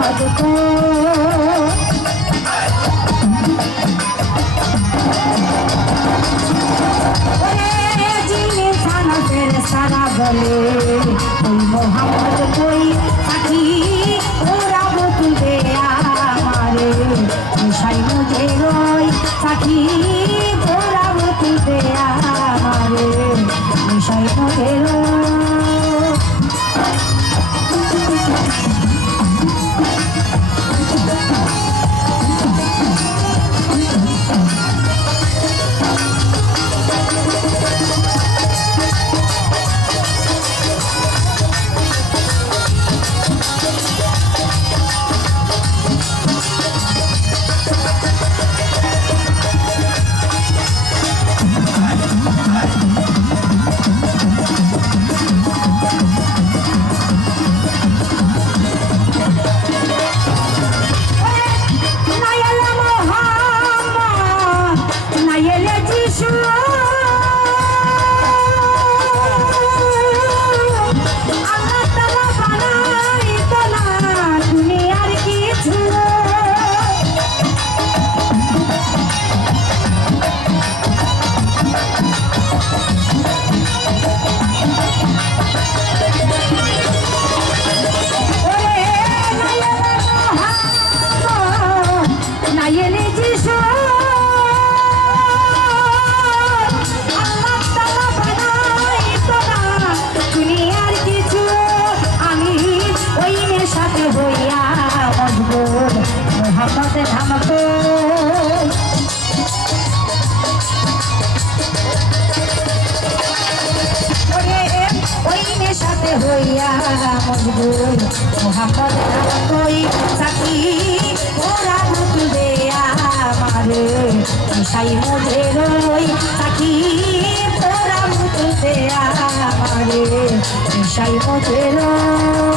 मोहम्मद को जिन्हें थाना फिर सारा गले कोई मोहम्मद कोई साथी ओरा बतुल दे आमारे निशाई मुझे रोई साथी ओरा बतुल दे आमारे निशाई मुझे रोई मजबूर मोहम्मद कोई साथी ओरा बतुल दे आमारे निशाई मुझे रोई साथी ओरा बतुल दे आमारे निशाई मुझे रोई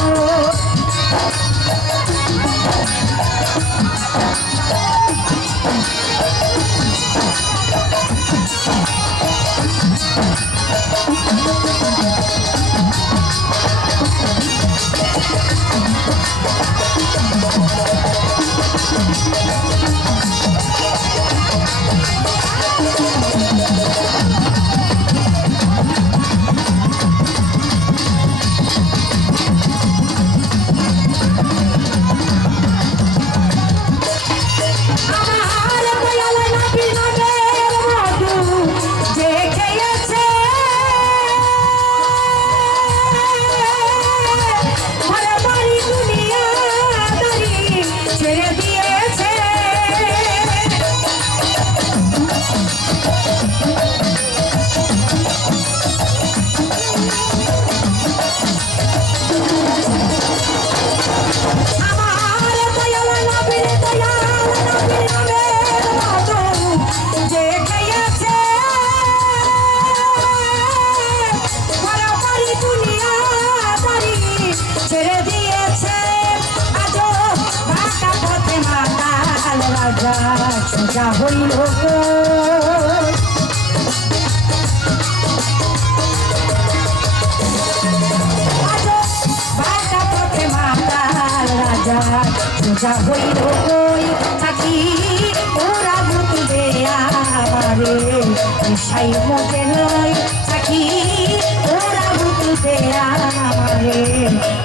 সোজা হইল বাটা পথে মাতাল রাজা সোজা হইল কই থাকি ওরা বতু দে আমারে নিশাই মতে লই থাকি ওরা বতু দে আমারে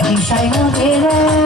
নিশাই মতে লই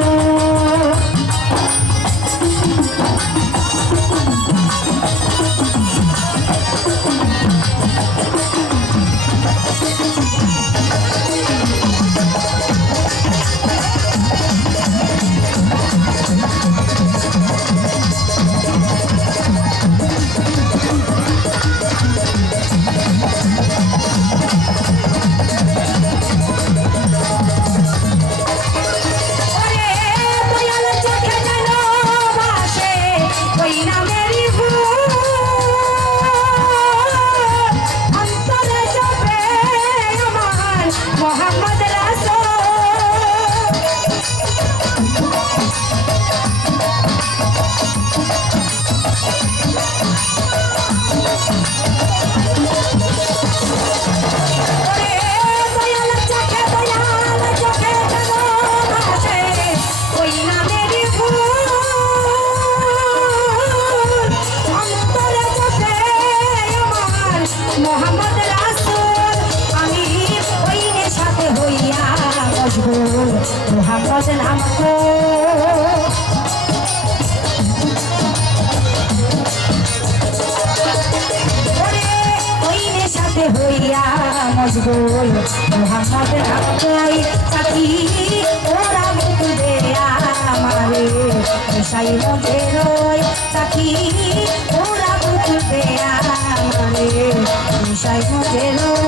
মোহাম্মদ নাম গো সাথে হইয়া মজগুল মোহাম্মদ নাম কই সাথী ওরা বুঝবে আমারে সাই মজে রই সাথী ওরা বুঝবে আমারে সাই মজে রই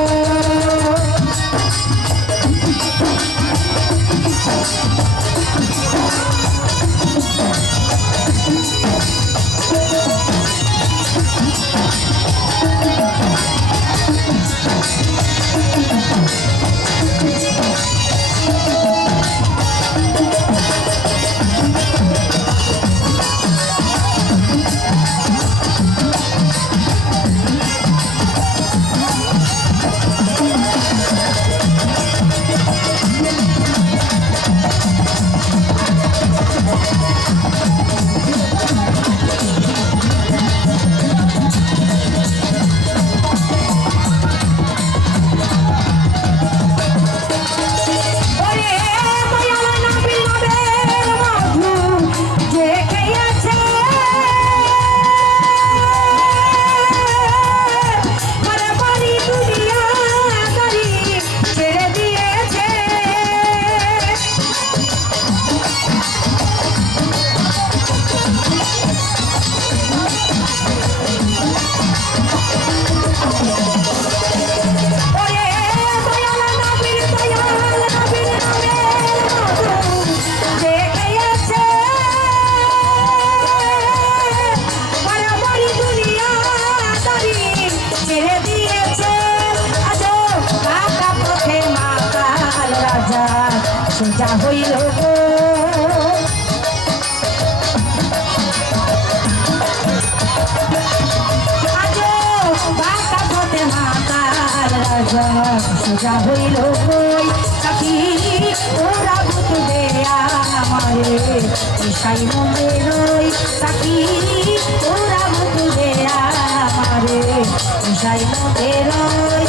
সোজা হইল গো আজ বাঁকা পথে মাতার রাজা সোজা হইল গই সাথী ওরা বুঝবে আমারে সাই মনে রই সাথী ওরা বুঝবে আমারে সাই মনে রই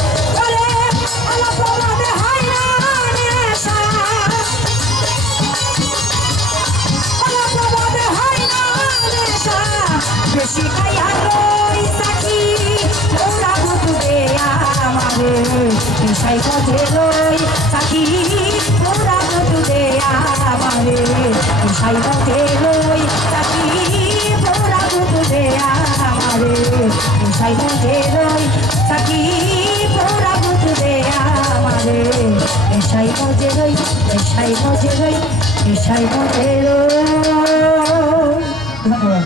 বেশি খাইয়া রই সাথী ওরা বুঝবে আমারে সাই মজে রই সাথী ওরা বুঝবে আমারে সাই মজে রই সাথী ওরা বুঝবে আমারে সাই মজে রই সাথী ওরা বুঝবে আমারে সাই মজে রই সাই মজে রই সাই মজে রই। ধন্যবাদ।